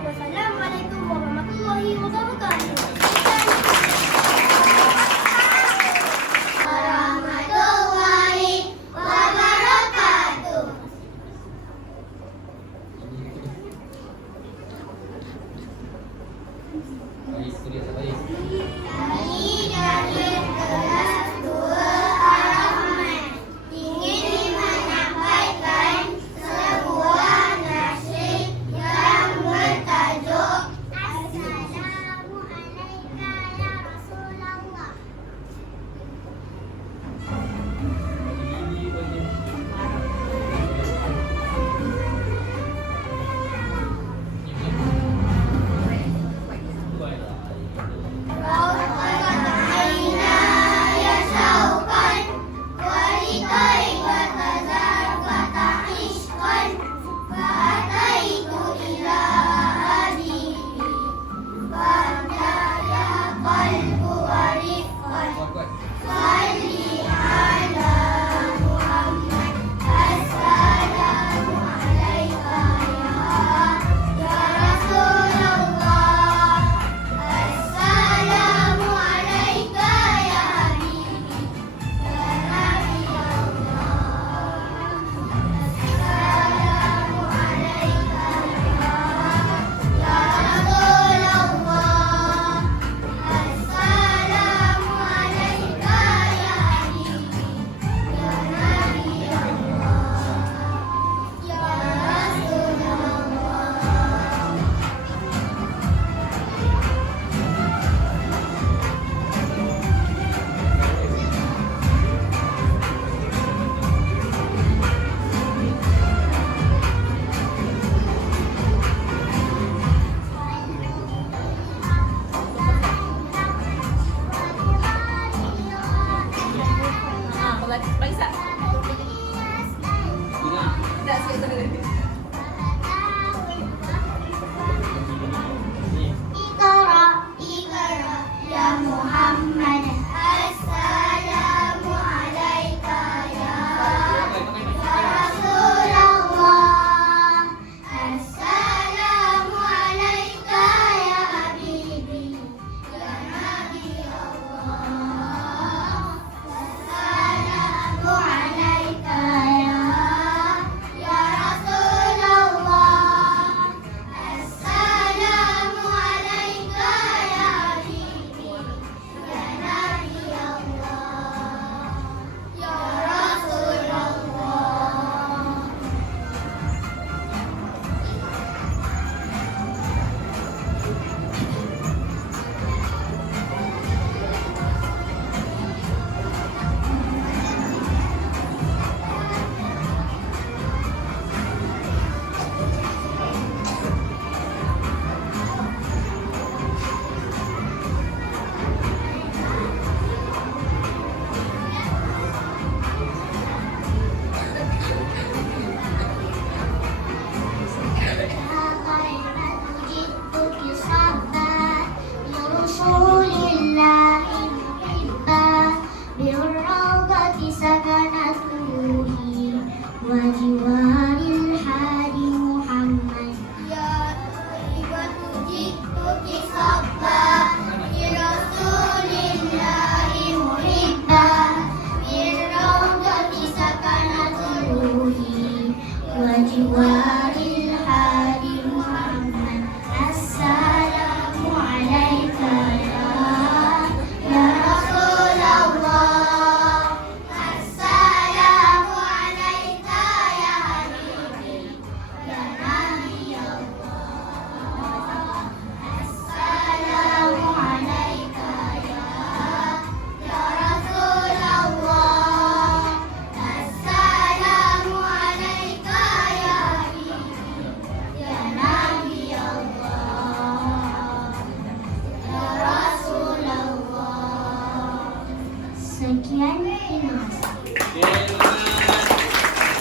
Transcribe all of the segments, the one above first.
Wassalamualaikum warahmatullahi wabarakatuh. Warahmatullahi wabarakatuh. Kami dari kelas 2 Ar-Rahman ingin menyampaikan sebuah nasyid yang bertajuk Assalamu alayka ya Rasulullah. Ya Rasul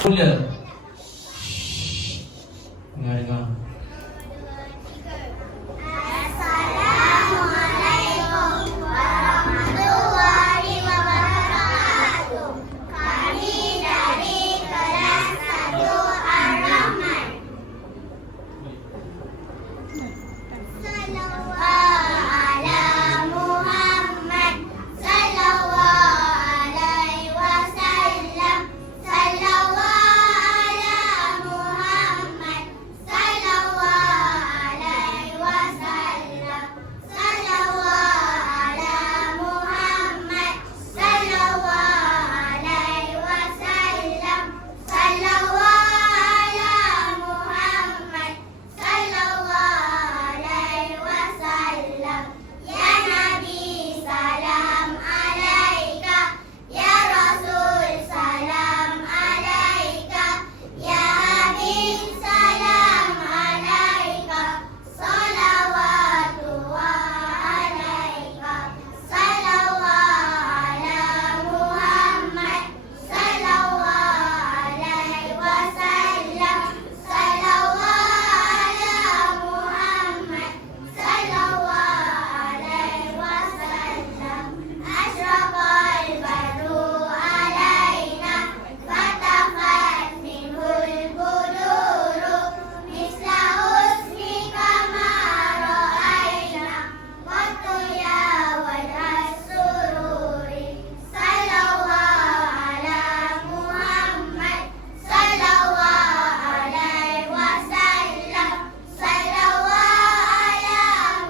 Mula. Dengar. Assalamualaikum warahmatullahi wabarakatuh. Kami dari kelas 1 Ar-Rahman. Salawat ala Muhammad, salawat alaihi wasallam, salawat ala Muhammad, salawat alaihi wasallam, salawat ala Muhammad, salawat alaihi wasallam, salawat ala Muhammad, salawat alaihi wasallam. Ya Nabi salam alaika, ya Rasul salam alaika, ya Habib salam alaika, salawatullah alaika, salawat ala Muhammad, salawat alaihi wasallam, salawat ala Muhammad, salawat alaihi wasallam. Ashraqal badru alaina, fatafat minhul buduru, misla husnika ma ra'aina, qattu ya wajhas sururi, salawat ala Muhammad, salawat alaihi wasallam, salawat ala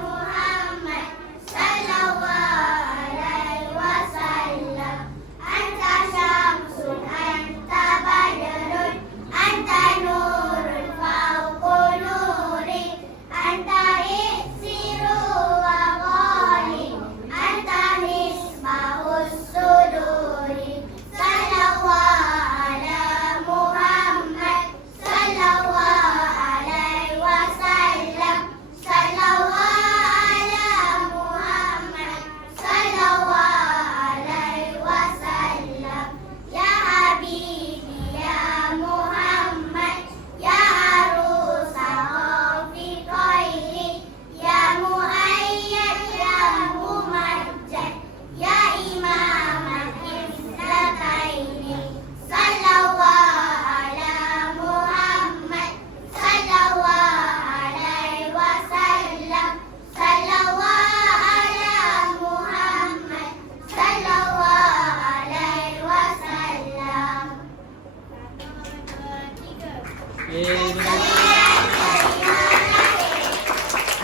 Muhammad, salawat alaihi wasallam. Anta syamsun, anta badrun, anta nurun fawqa nuri, anta iksiru wa ghali, anta misbahus suduri, salawat ala Muhammad, salawat alaihi wasallam, salawat ala Muhammad, salawat alaihi wasallam. Ya Habibi ya Muhammad, ya arusah fi khairi, ya muayyad ya mumajjad, ya imaman izzataini, salawat ala Muhammad, salawat alaihi wasallam, salawat ala Muhammad, salawat alaihi wasallam.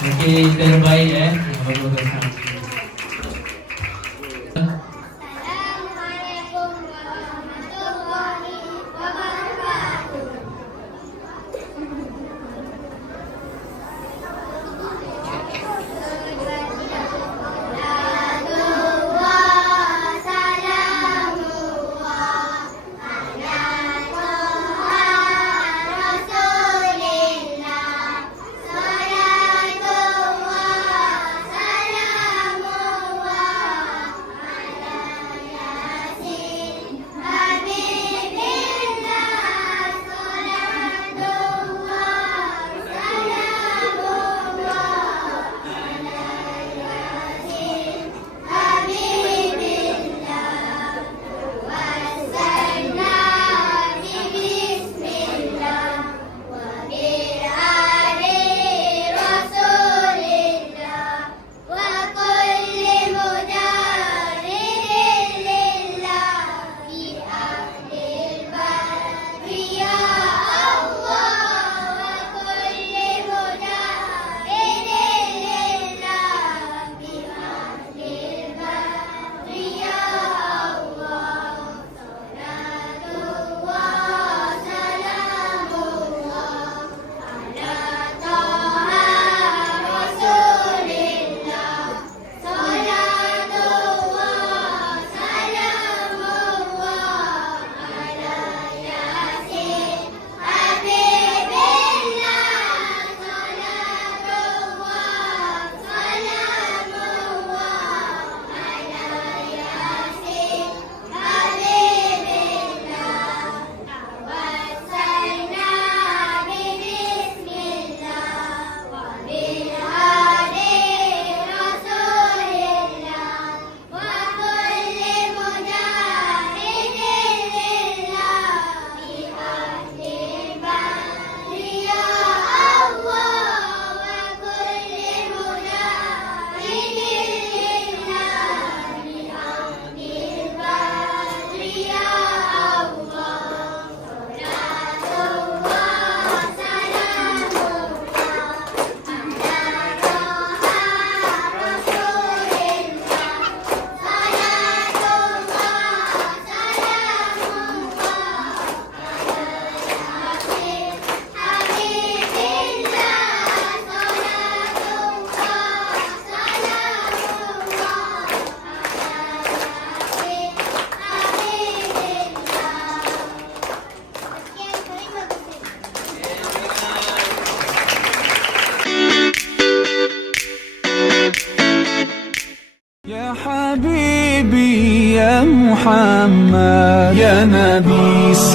Okey, terbaik Bagus. Assalamualaikum warahmatullahi wabarakatuh. Salatullah, salamullah, ala Toha Rasulillah. Salatullah, salamullah,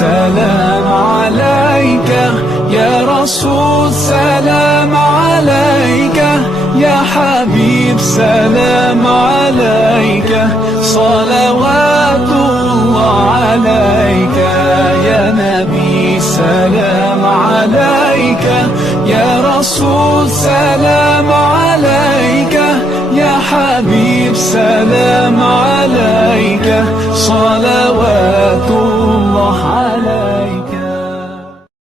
سلام عليك يا رسول سلام عليك يا حبيب سلام عليك صلوات الله عليك يا نبي سلام عليك يا رسول سلام عليك يا حبيب سلام عليك صلوات الله عليك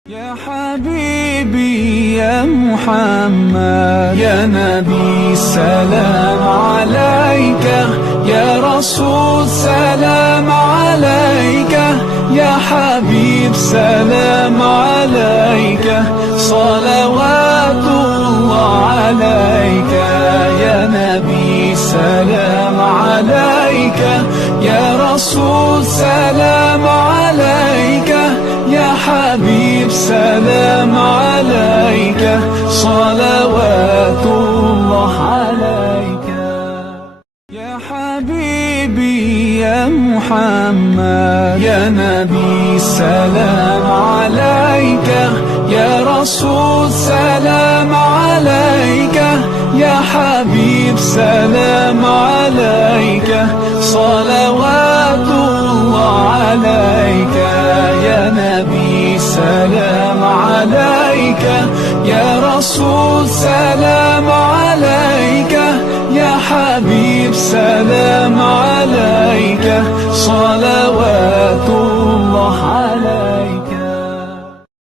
يا حبيبي يا محمد يا نبي سلام عليك يا رسول سلام عليك يا حبيب سلام عليك صلوات الله عليك يا نبي سلام عليك يا رسول سلام عليك يا حبيب سلام عليك صلوات الله عليك يا حبيبي يا محمد يا نبي سلام عليك يا رسول سلام عليك يا حبيب سلام عليك صلوات الله عليك يا نبي سلام عليك يا رسول سلام عليك يا حبيب سلام عليك صلوات الله عليك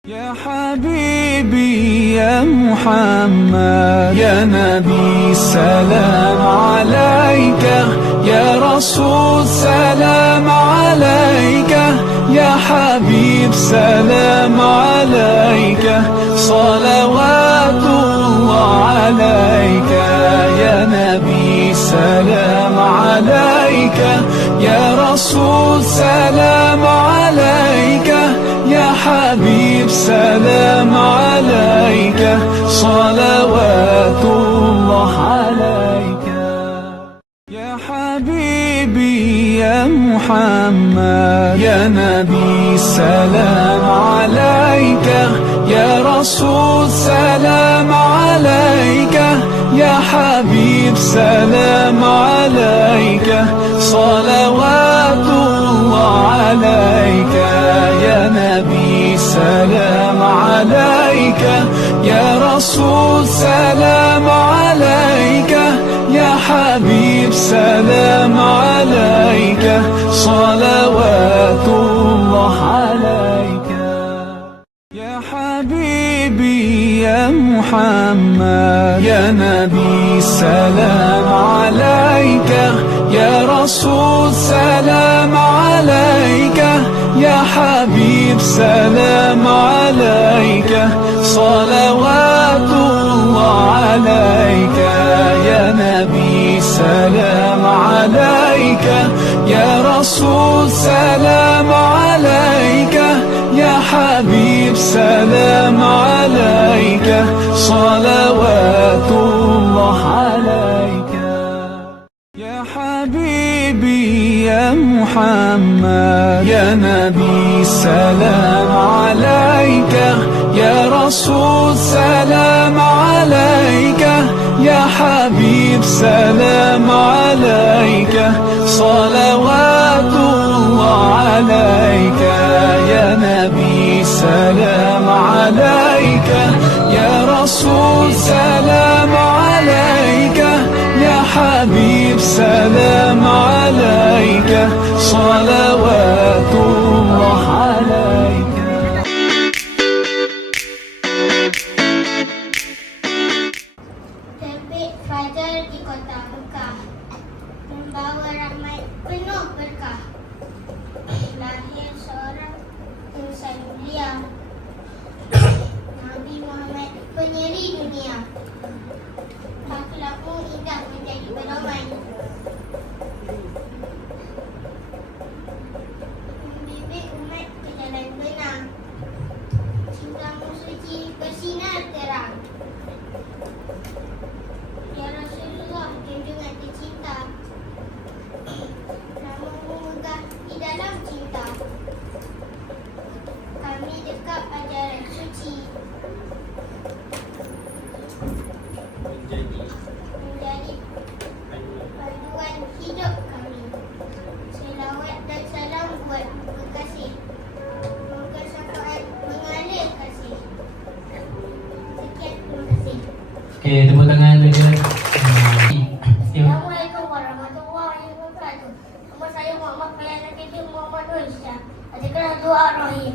يا حبيبي يا محمد يا نبي سلام عليك يا رسول سلام عليك يا حبيب سلام عليك صلوات الله عليك يا نبي سلام عليك يا رسول سلام عليك يا حبيب سلام عليك صلوات الله عليك يا حبيبي يا محمد يا نبي سلام عليك يا رسول سلام عليك يا حبيب سلام عليك صلوات الله عليك يا نبي سلام عليك يا رسول سلام عليك يا حبيب سلام عليك صلوات الله عليك يا حبيبي يا محمد يا نبي سلام عليك يا رسول سلام عليك يا حبيب سلام عليك صلوات الله عليك يا نبي سلام عليك يا رسول سلام عليك يا حبيب سلام عليك صلوات الله عليك يا حبيبي يا محمد يا نبي سلام عليك يا رسول سلام عليك يا حبيب سلام عليك صلوات الله عليك يا نبي سلام عليك يا رسول سلام عليك يا حبيب سلام عليك صلوات الله عليك Terbit fajar di kota Mekah, membawa rahmat penuh berkah. Lahir seorang insan mulia, Nabi Muhammad penyeri dunia. Akhlakmu indah menjadi pedoman. Okay, tepuk tangan untuk dia. Assalamualaikum warahmatullahi wabarakatuh. Nama saya Muhammad Fayan Akidi Muhammad Nur Islam. Ajarkan doa rahim.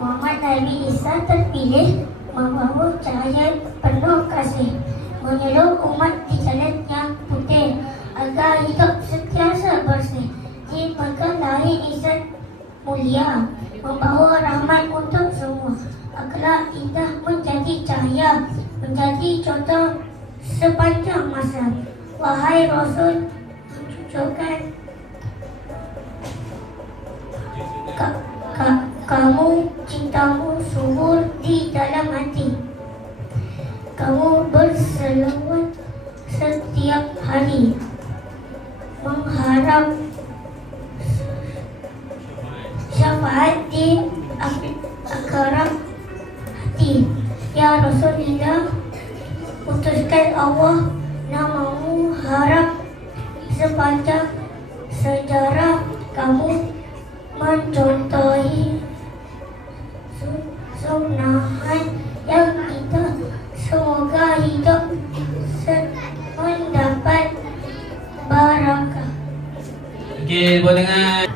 Muhammad Nabi Isa terpilih, membawa cahaya penuh kasih, menyuruh umat di jalan yang putih agar hidup sentiasa bersih. Di Mekah lahir Isa mulia, membawa rahmat untuk semua. Akhlak indah menjadi cahaya, menjadi contoh sepanjang masa. Wahai Rasul, tunjukkan kamu cintamu subur di dalam hati. Kamu berselawat setiap hari, mengharap syafaat di akhirat hati. Ya Rasulullah, putuskan Allah namamu, harap sepanjang sejarah kamu mencontohi sunahan yang kita, semoga hidup mendapat barakah. Okey, tepuk tangan.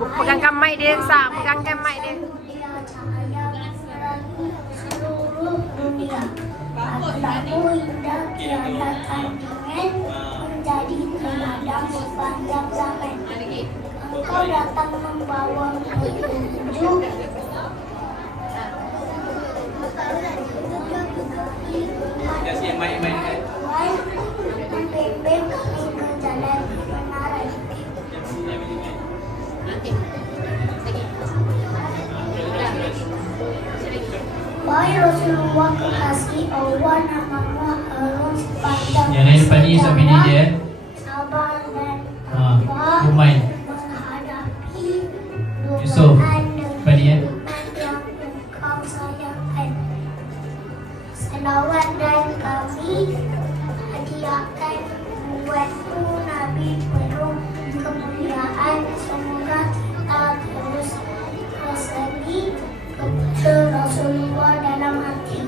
Pegangkan mic dia, Sa. Pegangkan mic dia. Dia cahaya menerangi seluruh dunia. Akhlakmu indah tiada tandingan, menjadi teladan sepanjang zaman. Engkau datang membawa petunjuk, membimbing kami ke jalan kebenaran. Wahai Rasulullah kekasih Allah, namamu harus sepanjang Yang lain depan ni sampai ni je. sabar dan Ha, Umay. menghadapi Yusof. cobaan Depan ni yang engkau sayangkan. Salawat dan kami hadiahkan buatmu Nabi penuh kemuliaan. Semoga kita terus bersemi kepada Rasulullah dalam hati.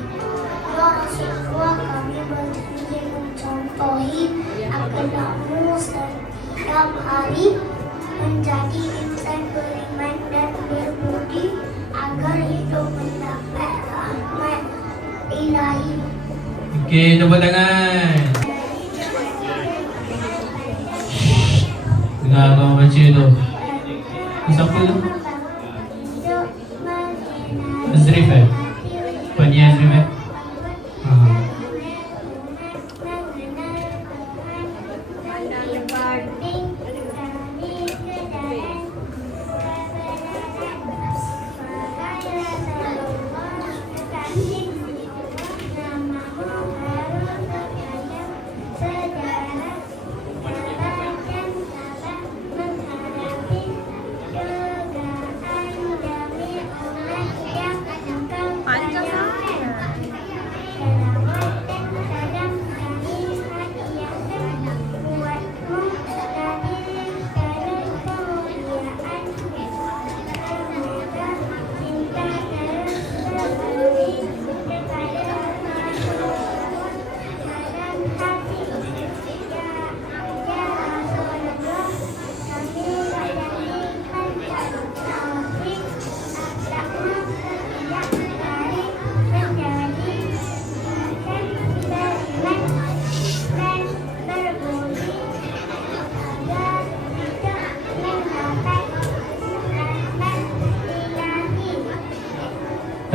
Ya Rasulullah, kami berjanji mencontohi akhlakmu setiap hari, menjadi insan beriman dan berbudi agar hidup mendapat rahmat ilahi. Okey, tepuk tangan. Dengar kau baca tu. Siapa tu? Azrif eh? Puan Nia Azrif eh? Ha. Panjang sangat.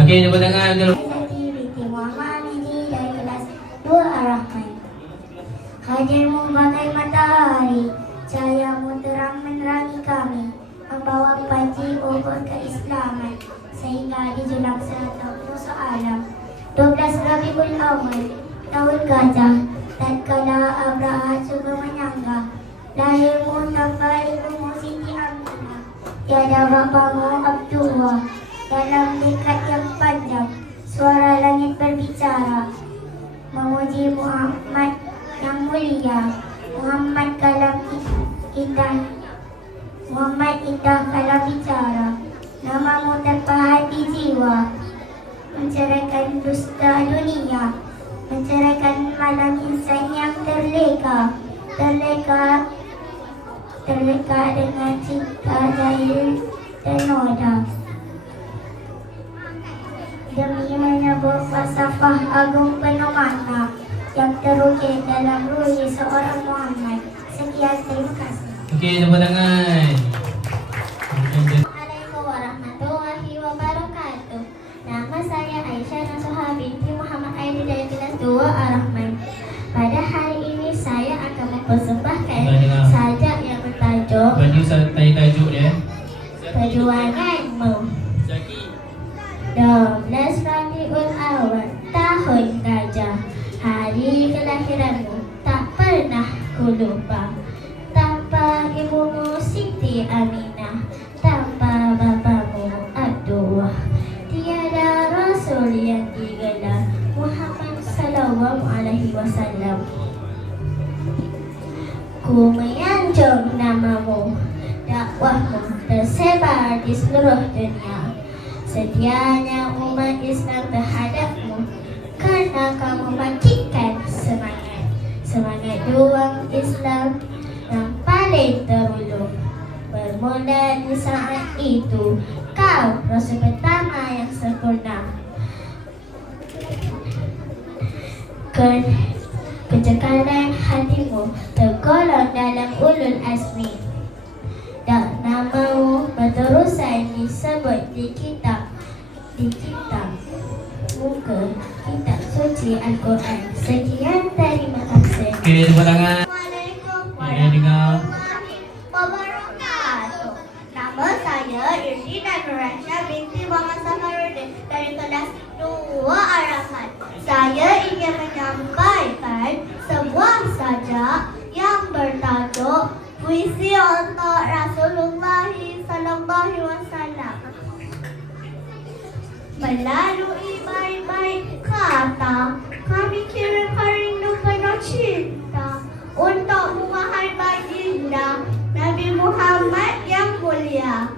Okey, tepuk tangan untuk dari kelas 2 Ar-Rahman. Hadirmu bagai matahari, cahayamu terang menerangi kami, membawa pagi obor keislaman, sehingga dijulang serentak musuh alam. 12 Rabiul Awal, tahun gajah, tatkala Abraha juga menyangka, lahirmu tanpa ibumu Siti Aminah, tiada bapamu Abdullah. Dalam dekat yang panjang, suara langit berbicara, memuji Muhammad yang mulia, Muhammad kalam indah, Muhammad indah kalau bicara, namamu terpahati jiwa, menceraikan dusta dunia, menceraikan malam insan yang terleka dengan cinta jahil dan noda. Demi menebus falsafah agung penuh makna yang terukir dalam ruhi seorang Muhammad. Sekian, terima kasih. Okey, tepuk tangan. Assalamualaikum warahmatullahi wabarakatuh. Nama saya Aisyah Nasuha binti Muhammad Aidil dari kelas 2 Ar-Rahman. Pada hari ini saya akan mempersembahkan sajak yang bertajuk Baju tajuk dia. Perjuanganmu. 12 Rabiul Awal tahun gajah, hari kelahiranmu tak pernah ku lupa. Tanpa ibumu Siti Aminah, tanpa bapamu Abdullah, tiada Rasul yang digelar Muhammad sallallahu alaihi wasallam. Ku menyanjung namamu, dakwahmu tersebar di seluruh dunia. Setianya umat Islam terhadapmu, karena kamu bangkitkan semangat juang Islam yang paling terulung. Bermula di saat itu, kau Rasul pertama yang sempurna. Kecekalan hatimu tergolong dalam ulul azmi, dan namamu berterusan disebut di kitab muka kitab suci Al-Quran. Sekian, terima kasih. Okey, tepuk tangan. Assalamualaikum dengar. warahmatullahi wabarakatuh. Nama saya Irdina Nurasya binti Muhammad Safarudin dari kelas 2 Ar-Rahman. Saya ingin menyampaikan sebuah sajak yang bertajuk Puisi untuk Rasulullah sallallahu alaihi wasallam. Melalui baik-baik kata, kami kirimkan rindu penuh cinta untukmu, wahai baginda Nabi Muhammad yang mulia.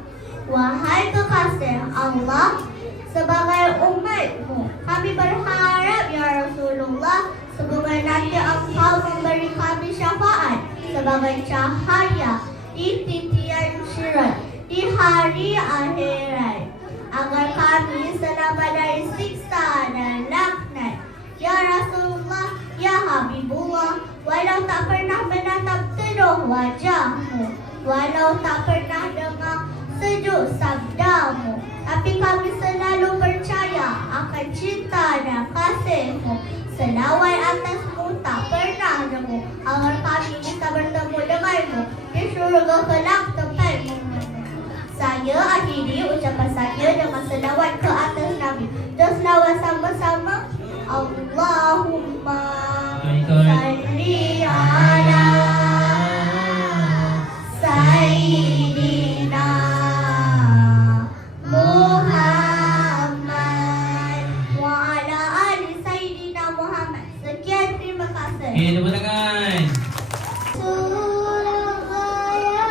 Wahai kekasih Allah, sebagai umatmu, kami berharap ya Rasulullah, semoga nanti engkau memberi kami syafaat sebagai cahaya di titian syirat di hari akhirat, agar kami selamat dari siksa dan laknat. Ya Rasulullah, ya Habibullah, walau tak pernah menatap teduh wajahmu, walau tak pernah dengar sejuk sabdamu, tapi kami selalu percaya akan cinta dan kasihmu. Selawat atasmu tak pernah nemu, agar kami bisa bertemu denganmu di syurga kelak tempatmu. Saya akhiri ucapan saya dengan selawat ke atas Nabi. Jom selawat sama-sama. Allahumma salli ala Sayyidina Muhammad wa ala ali Sayyidina Muhammad. Sekian, terima kasih. Okey, tepuk tangan. Rasulullah ya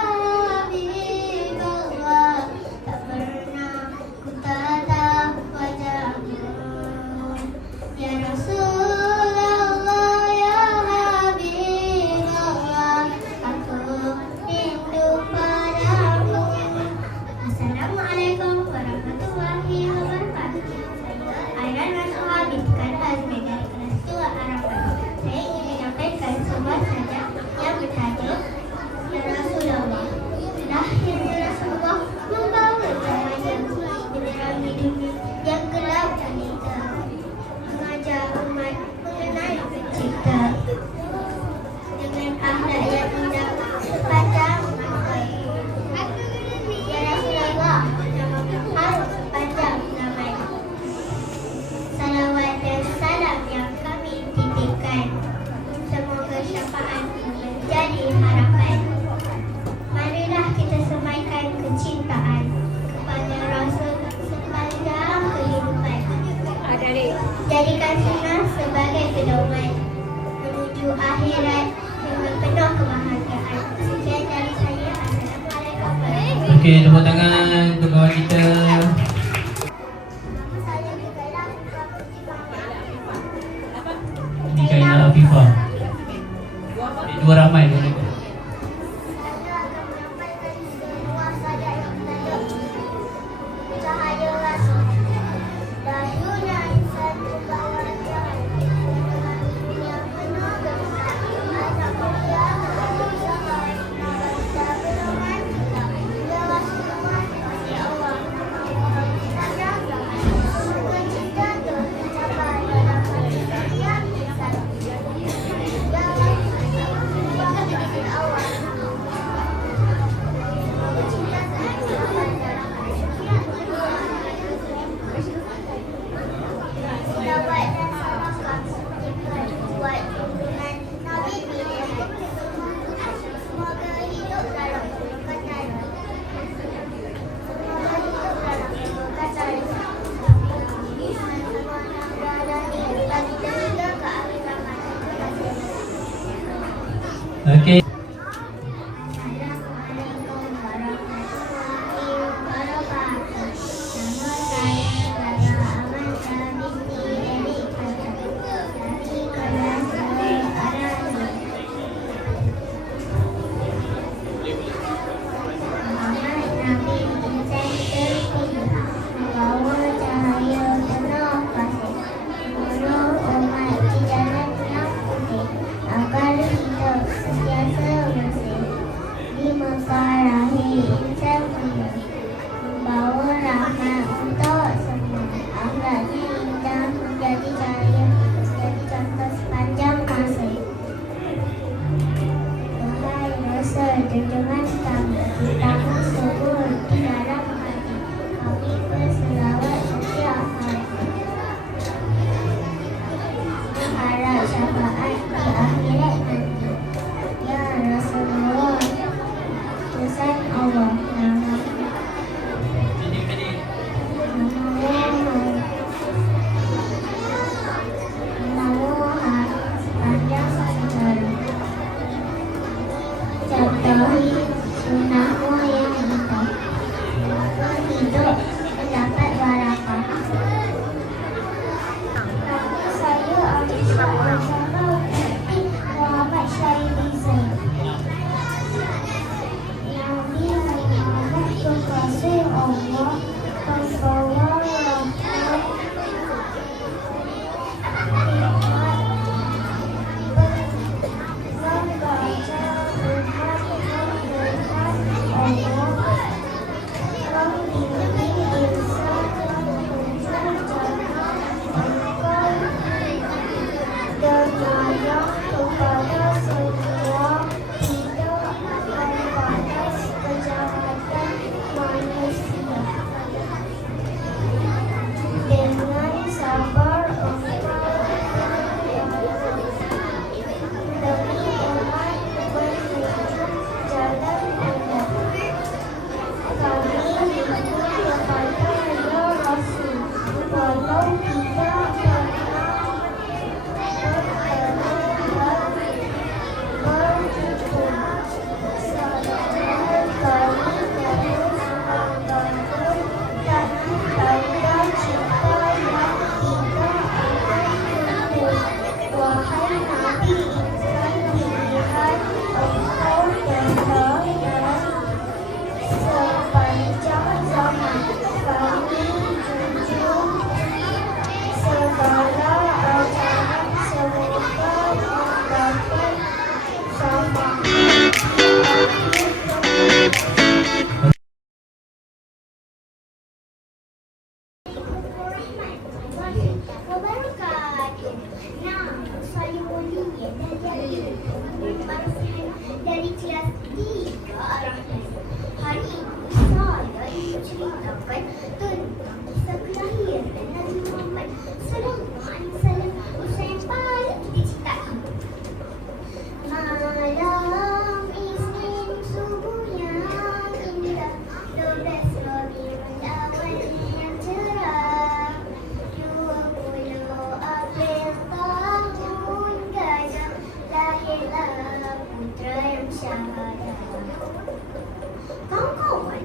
Habibullah, tak pernah ku tatap wajahmu. Ya Rasulullah ya Habibullah, aku rindu padamu. Assalamualaikum warahmatullahi wabarakatuh. Saya Airan Nasuha binti Azmi dari kelas 2 Ar-Rahman. Saya ingin menyampaikan sebuah sajak yang bertajuk Ya Rasulullah. Lahirnya Rasulullah membawa cahaya menerangi dunia yang gelap gulita, mengajar umat mengenal pencipta dengan akhlak yang indah sepanjang hayat. Ya Rasulullah, harus panjang zaman. Salawat dan salam yang kami titipkan, semoga syafaatmu menjadi harapan. Marilah kita semaikan kecintaan kepada Rasul sepanjang kehidupan. Jadikan sunnah sebagai pedoman menuju akhirat dengan penuh Okey, tepuk tangan untuk kawan kita. Ini Kaina Afifah. Ini dua ramai dua mereka. Okey. Junjungan kami, kita subur di dalam hati. Kami berselawat setiap hari. Harap syafaat di akhirat nanti. Ya Rasulullah, utusan Allah. Contohi sunnahmu yang indah, hidup mendapat barakah. Nama saya Aisyah Azhara binti Muhammad Syahidi Zain. Nabi Muhammad kekasih Allah, pembawa rahmat, dari kelas 3 hari ini saya menceritakan tentang kisah kelahiran Nabi Muhammad sallallahu alaihi wasallam. Usaha yang paling kita ceritakan. Malam Isnin subuh yang indah, 12 Rabiul Awal yang cerah, 20 April tahun gajah, lahirlah putra yang syahadah. Kawan-kawan,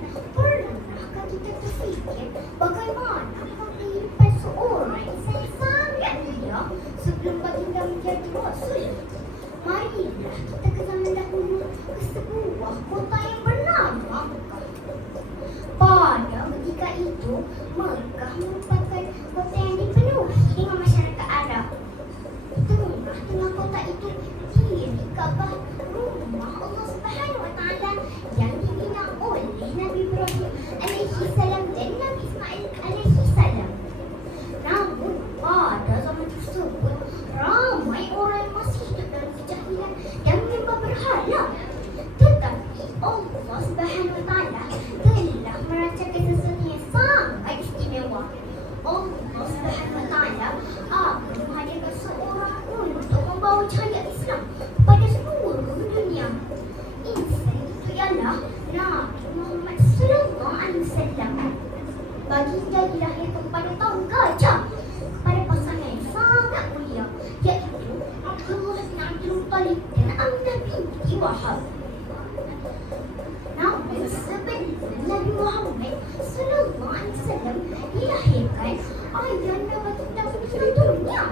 Namun sebelum Nabi Muhammad sallallahu alaihi wasallam dilahirkan, ayahnya baginda meninggal dunia.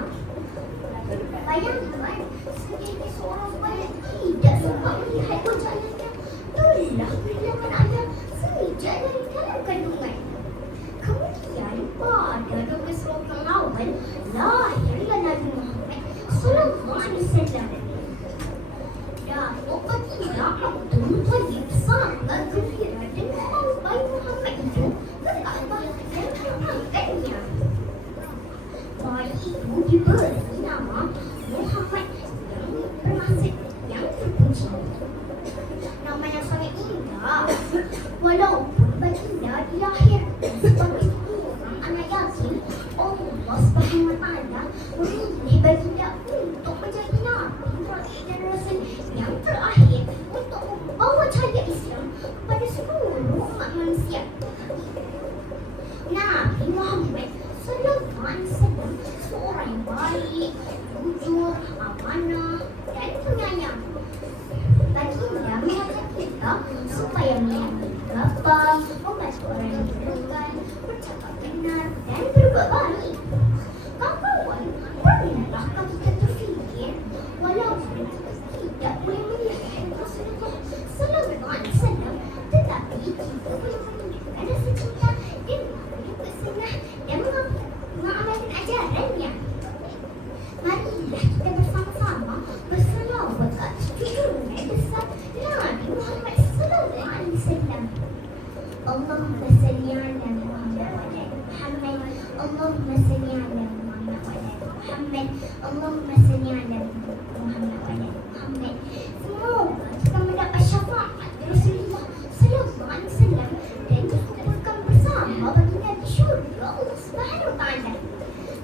Bayangkan, sebagai seorang bayi tidak sempat melihat berjalannya tulah bilangan ayah sejak dari dalam kandungan. Kemudian pada 12 tahun awal lahirlah Nabi Muhammad sallallahu alaihi wasallam. Dan baginda Abdul Muttalib sangat gembira dengan bayi Muhammad itu ke Kaabah dan mengangkatnya. Bayi itu diberi nama Muhammad yang bermaksud yang terpuji. Nama yang sangat indah. Walaupun baginda dilahirkan sebagai seorang anak yatim, Allah Subhanahu wa taala memilih baginda untuk menjadi nabi dan rasul yang terakhir untuk membawa cahaya Islam kepada seluruh umat manusia. Nabi Muhammad sallallahu alaihi wasallam seorang yang baik, jujur, amanah dan penyayang. Baginda mengajak kita supaya melayani bapa, membantu orang yang diperlukan, bercakap benar dan berbuat baik. Kawan-kawan, pernahkah kita terfikir walaupun kita tidak boleh melihat Rasulullah sallallahu alaihi wasallam, tetapi kita boleh menunjukkan rasa cinta dan mengikut sunnah dan mengamalkan ajarannya. Marilah kita bersama-sama berselawat atas junjungan besar Nabi Muhammad sallallahu alaihi wasallam. Allahumma salli ala Muhammad wa ala Muhammad. Allahumma salli ala Muhammad wa ala Muhammad. Allahumma salli ala Muhammad wa ala Muhammad. Semoga kita mendapat syafaat Rasulullah sallallahu alaihi wasallam dan dikumpulkan bersama baginda di syurga Allah Subhanahu wa taala.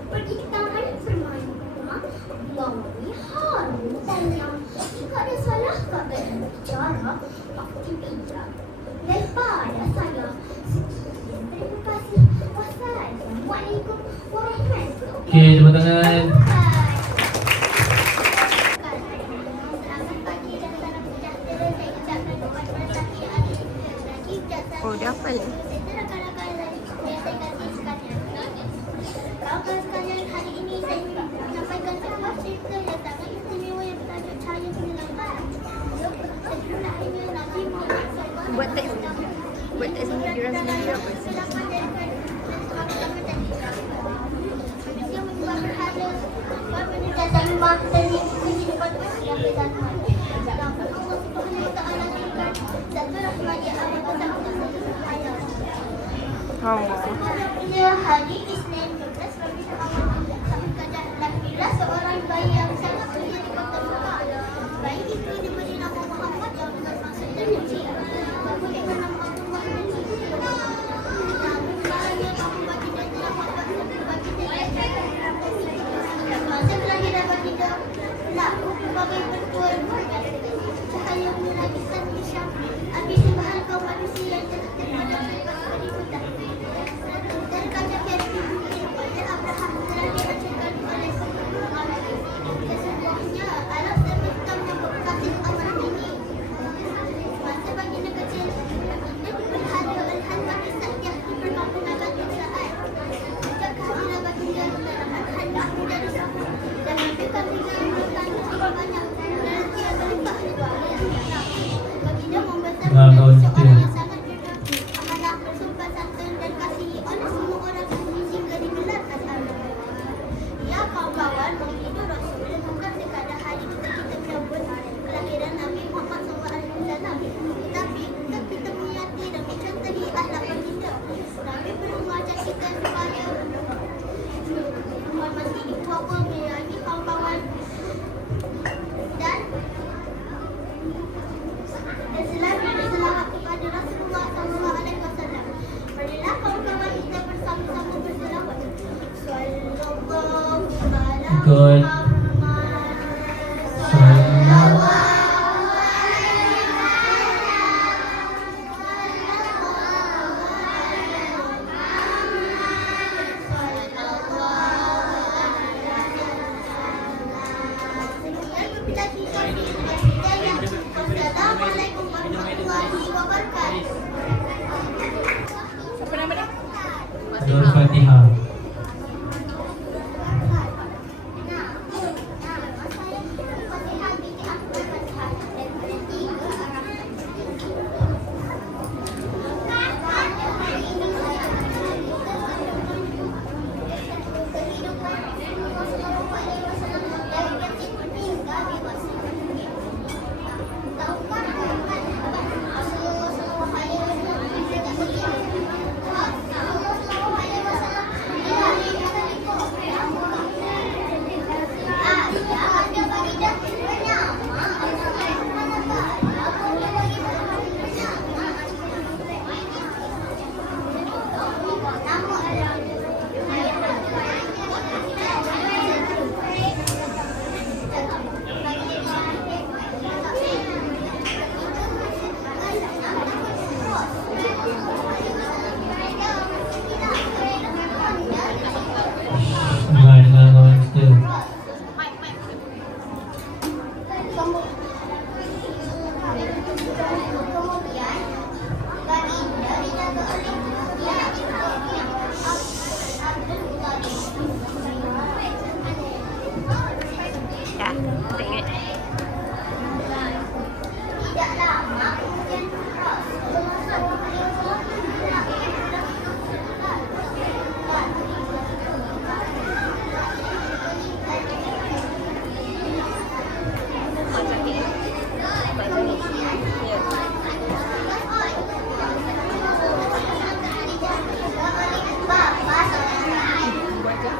Pergi kita hari bermain melalui Harun dan jika ada salah kata dalam bicara, aku tidak. Daripada saya, sekian. Terima kasih. Wassalamualaikum warahmatullahi wabarakatuh. Okey, tepuk tangan. Selamat pagi dan salam sejahtera. Saya ucapkan kepada saksi ahli Najib dan Oh, dia apa ni? rakan-rakan dari yang saya kasih sekalian. Rakan sekalian, hari ini saya menyampaikan sebuah cerita yang sangat istimewa yang bertajuk Cahaya Kemenangan. Sebenarnya Nabi Muhammad SAW Buat teks sendiri, orang sendiri apa? Dia menyembah berhala, dan menyembah dari kehidupan manusia dan Allah Subhanahu wa taala berikan satu rahmat yang amat besar untuk seluruh ayat. Pada hari Isnin 12 Rabiul Awal, kami lahirlah seorang bayi yang sangat mulia di kota Mekah. Bayi itu diberi nama Muhammad yang bermaksud terpuji. Bagaimana nama Abdullah ini? Namun bahagia nama baginda telah membuat baginda masa kelahiran baginda berlaku berbagai pertuan cahaya menyelagikan Hisham habis sembahan kaum manusia yang telah terhadap lepas keributan. Terkaca Kemudian baginda dijaga oleh Abdul Muttalib. Ya, tengok. Tidak lama kemudian Rasulullah SAW Macam ni. Macam ni. Ya. Bapa saudara Abu Bakar.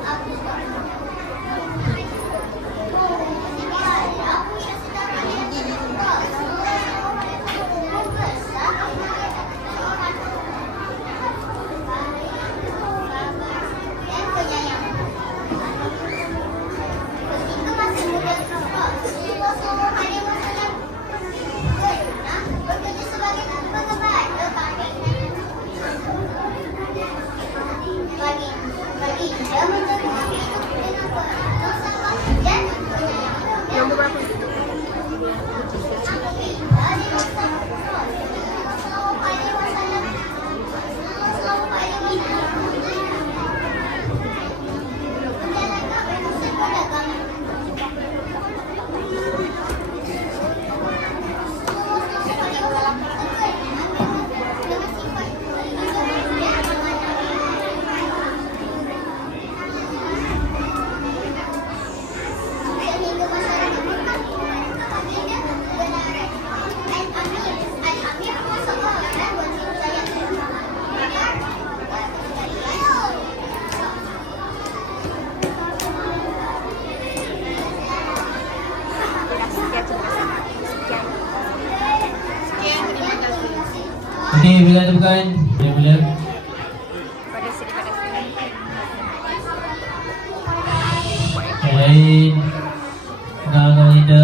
Baginda menjaga hidup dengan penuh sabar dan penyayang. Yang berapa? Okey, bila tepukan. Dia mula. Pada sini, pada sini. Yang lain. Kenalkan Linda.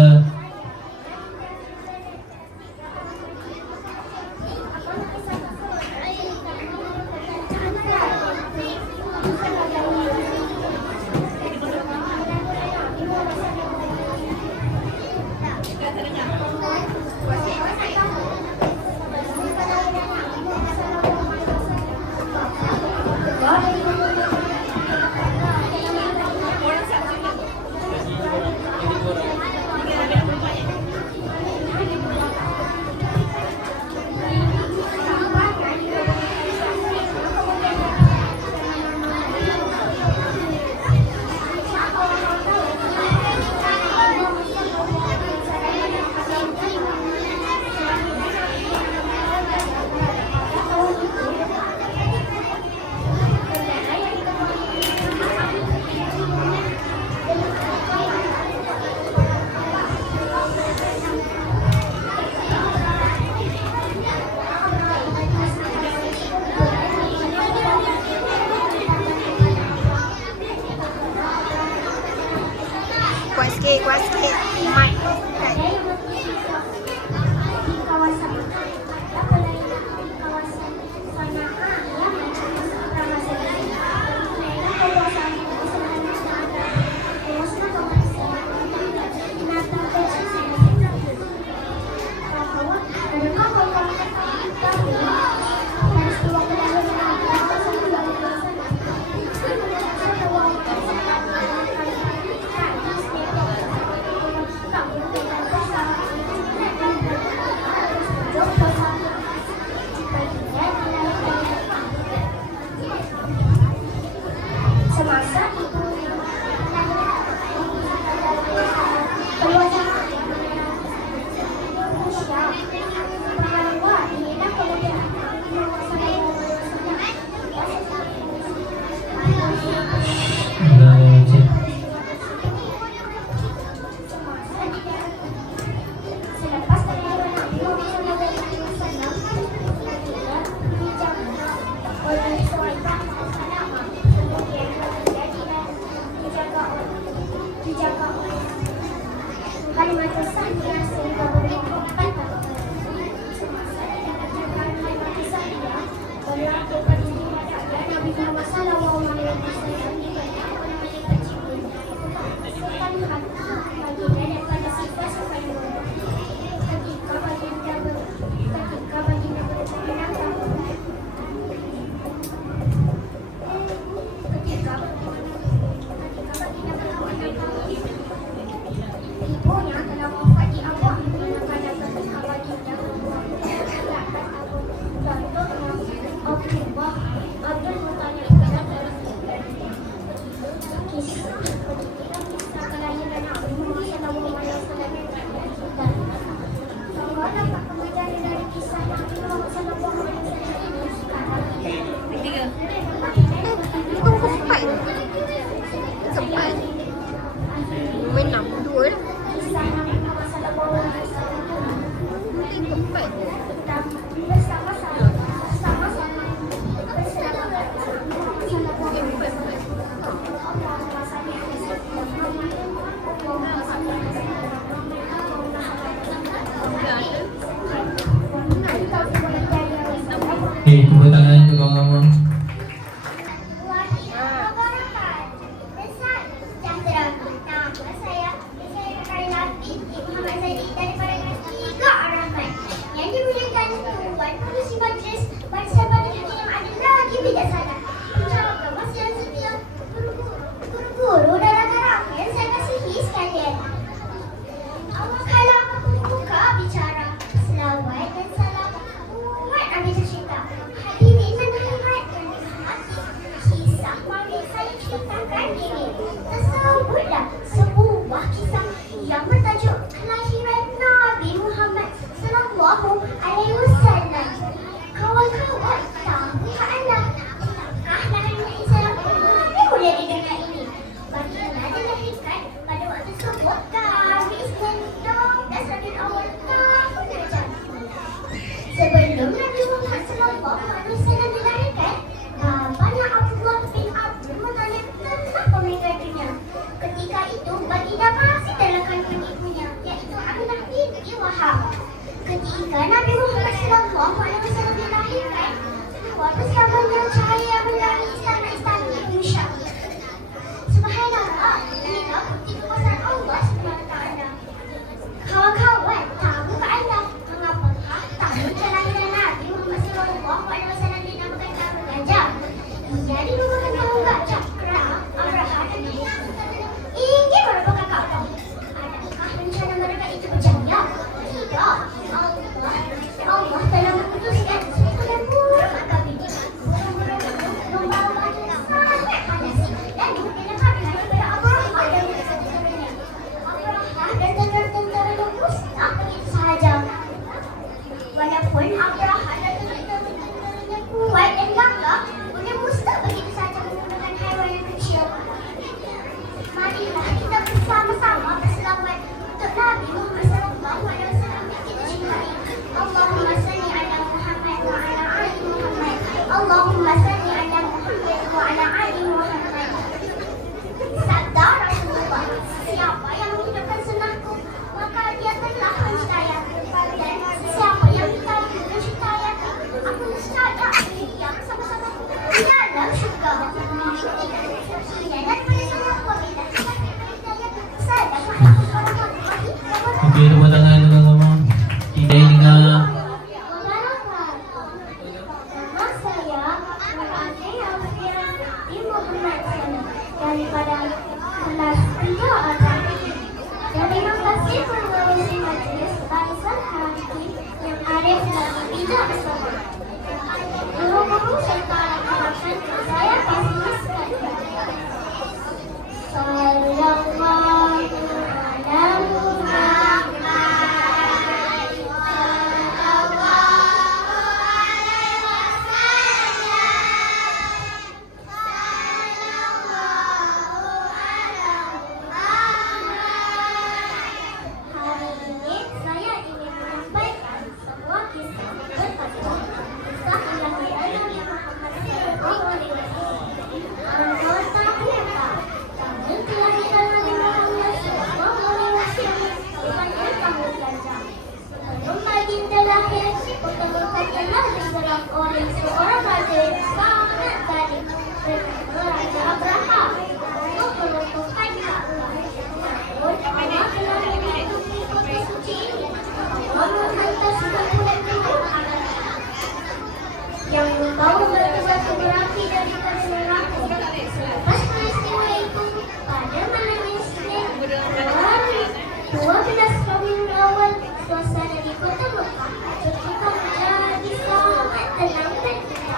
Okay, tepuk tangan untuk kawan-kawan. Guru dan rakan-rakan yang saya kasihi sekalian. Awak kalau buka bicara selawat dan salam buat Nabi tercinta. Hadirin dan hadirat yang dihormati, kisah mami saya ceritakan ini tersebutlah sebuah kisah yang bertajuk kelahiran Nabi Muhammad sallallahu alaihi wasallam. Kawan-kawan, tahukah anda lahirnya Isa boleh didengar ini? Baginda dilahirkan pada waktu tersebut Kamis dan 12 Rabiul Awal tahun Hijrah. Sebelum Nabi Muhammad SAW dilahirkan, bapanya Abdullah bin Abdul Muttalib telah meninggal dunia. Ketika itu, baginda masih dalam kandungan ibunya, iaitu Aminah binti Wahab. Ketika Nabi Muhammad SAW dilahirkan, keluar bersabanya cahaya menerangi istana-istana Indonesia. Subhanallah, inilah bukti kekuasaan Allah SWT. Kawan-kawan, tahukah anda mengapakah tahun kelahiran Nabi Muhammad SAW dinamakan tahun gajah? Ia dinamakan tahun gajah kerana Abraha dan ingin merebutkan Kaabah. Adakah rencana mereka itu berjaya? Tidak. Allah telah memutuskan supaya Muhammad kami membawa baju sangat panas dan dilemparkan kepada Abraha dan tentaranya. Abraha dan tentara-tentaranya musnah begitu sahaja. Walaupun Abraha dan tentara-tentaranya kuat dan gagah, boleh musnah begitu sahaja menggunakan haiwan yang kecil. Marilah kita bersama-sama berselawat untuk Nabi Muhammad SAW yang kita cintai. Allahumma salli ala Muhammad wa ala ali Muhammad. Allahumma salli ala Muhammad wa ala ali Muhammad. Sabda Rasulullah, siapa yang menghidupkan sunnahku, maka dia telah mencintai. Dan siapa yang mencintai, aku niscaya dia bersama-sama di dalam syurga. Dan pada semua wabilah. Okay, tepuk tangan untuk kawan-kawan. Kita dengar. Nama saya Muhammad Alfian bin Muhammad daripada kelas 3A. Dan terima kasih pengurusi majlis Barisan Hakim yang arif dan bijak bersama. Guru-guru serta rakan-rakan saya kasih sekalian. Sallallahu ala Muhammad. Hari ini saya ingin menyampaikan sebuah kisah bertajuk Kisah kelahiran Nabi Muhammad SAW. Menurut tahukah, tahun kelahiran Nabi Muhammad SAW bukannya tahun gajah. Sebelum baginda lahir, pertemukan telah diserang oleh seorang raja yang sangat zalim bernama Raja Abraha untuk meruntuhkan Kaabah. Namun Allah telah melindungi kota suci ini. Allah menghantar 92 anak yang membawa batu-batu berapi daripada neraka. Selepas peristiwa itu, pada malam Isnin, hari 12 Rabiul Awal, suasana di kota Mekah tertukar menjadi sangat tenang dan indah.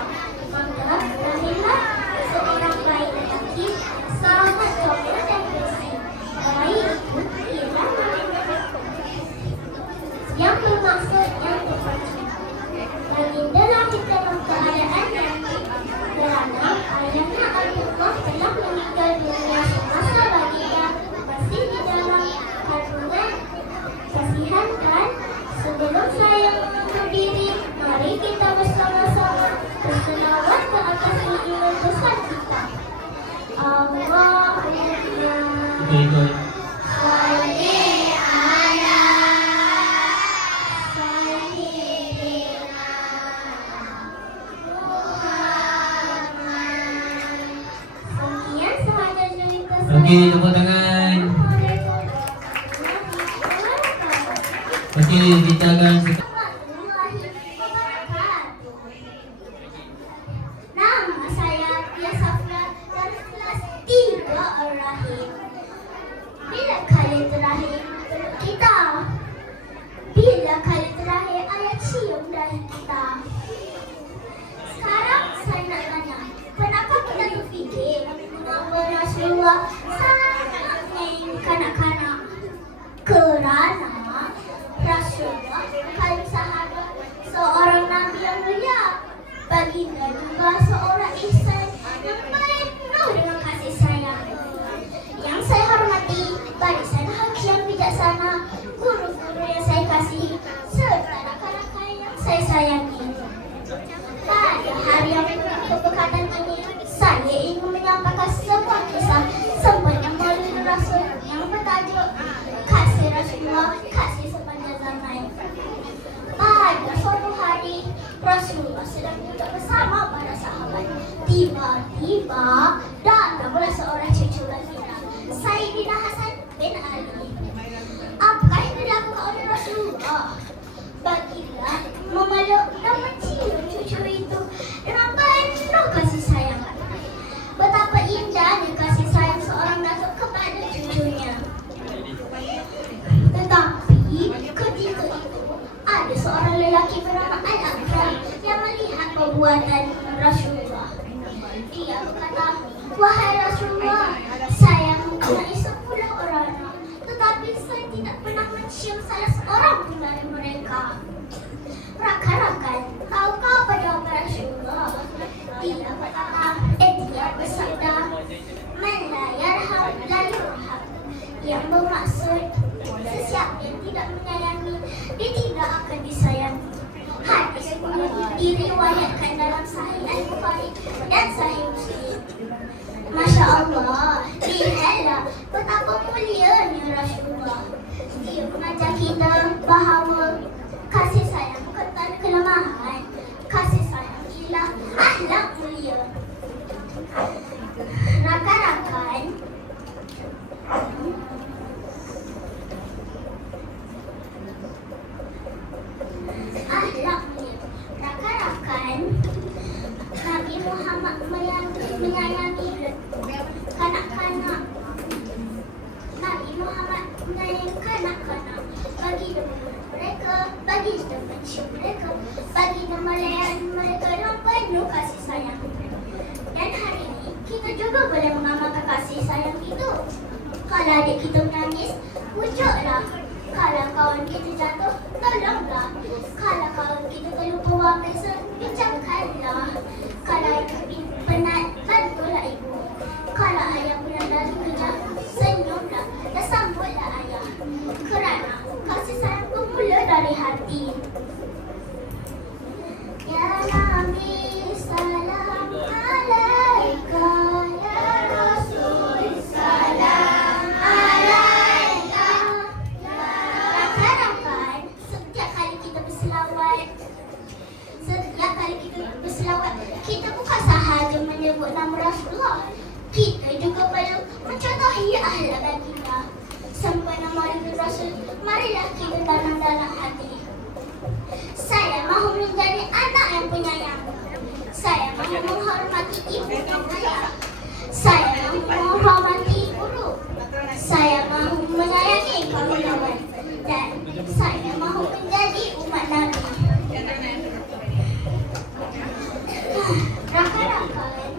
Okey, tepuk tangan. Okey, kita akan Nama saya Tia Safra dari kelas 3 Ar-Rahim. Bila kali terakhir kita? Bila kali terakhir ayah cium dari kita? Sekarang saya nak tanya, pernahkah kita berfikir mengapa Rasulullah sangat menyayangi kanak-kanak? Kerana Rasulullah paling sahabat seorang Nabi yang mulia. Baginda juga seorang ihsan yang penuh dengan kasih sayang. Yang saya hormati, barisan hakim yang bijaksana, guru-guru yang saya kasihi, serta rakan-rakan yang saya sayangi. Pada hari yang penuh keberkatan ini, saya ingin menyampaikan sebuah kisah sepanjang Maulid Rasul yang bertajuk Kasih Rasulullah, Kasih Sepanjang Zaman. Pada suatu hari, Rasulullah sedang duduk bersama para sahabat. Tiba-tiba datanglah seorang cucu baginda, Sayyidina Hasan bin Ali. Apa yang dilakukan oleh Rasulullah? Baginda memeluk dan mencium cucu itu dengan penuh kasih sayang. Betapa indahnya kasih sayang seorang datuk kepada cucunya. Tetapi ketika itu ada seorang lelaki bernama Al-Aqram yang melihat perbuatan Rasulullah. Dia berkata, "Wahai Rasulullah, saya mempunyai 10 orang anak, tetapi saya tidak pernah mencium salah seorang pun dari mereka." Rakan-rakan, tahukah apa jawapan Rasulullah? Dia berkata, dia bersabda, "Man la yarham la yurham." Yang bermaksud, sesiapa yang tidak menyayangi, dia tidak akan disayangi. Hadis ini diriwayatkan dalam Sahih Al-Bukhari dan Sahih Muslim. Masya Allah, lihatlah betapa mulianya Rasulullah. Dia mengajar kita bahawa kasih sayang bukan tanda kelemahan. Kasih sayang ialah akhlak mulia. Rakan-rakan, akhlak mulia. Rakan-rakan, Nabi Muhammad menyayangi kanak-kanak. Nabi Muhammad menyayangi kanak-kanak. Baginda memeluk mereka, baginda mencium mereka, baginda melayani mereka dengan penuh kasih sayang. Dan hari ini kita juga boleh mengamalkan kasih sayang itu. Kalau adik kita menangis, pujuklah. Kalau kawan kita jatuh, tolonglah. Kalau kawan kita terlupa buang pesa, bincangkanlah. Kalau ibu penat, bantulah ibu. Kalau ayah pulang dari kerja, senyumlah dan sambutlah ayah. Kerana kasih sayang bermula dari hati. Ya Nabi, salam alaika. Ya Rasul, salam alaika. Rakan-rakan, setiap kali kita berselawat, kita bukan sahaja menyebut nama Rasulullah. Kita juga perlu mencontohi akhlak baginda. Sempena Maulid Rasul, marilah kita tanam dalam hati. Saya mahu menjadi anak yang penyayang. Saya mahu menghormati ibu dan ayah. Saya mahu menghormati guru. Saya mahu menyayangi kawan-kawan. Dan saya mahu menjadi umat Nabi. Rakan-rakan,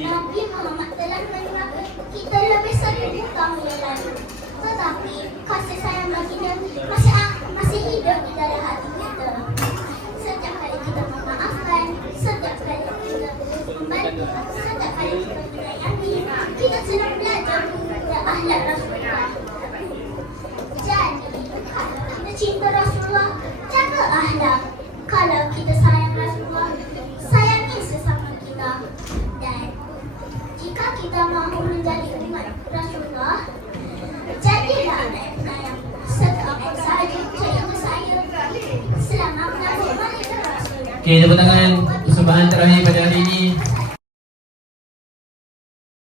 Nabi Muhammad telah meninggalkan kita lebih 1000 tahun yang lalu. Tetapi kasih sayang baginda masih hidup di dalam hati kita. Setiap kali kita memaafkan, setiap kali kita membantu, setiap kali kita menyayangi, kita sedang belajar tentang akhlak Rasulullah. Jadi, kalau kita cinta Rasulullah, jaga akhlak. Kalau kita sayang Rasulullah, sayangi sesama kita. Dan jika kita mahu menjadi umat Rasulullah, jadilah anak yang penyayang. Sekarang saja cerita saya. Selamat menyambut Maulid Rasul. Okey, tepuk tangan persembahan terakhir pada hari ini.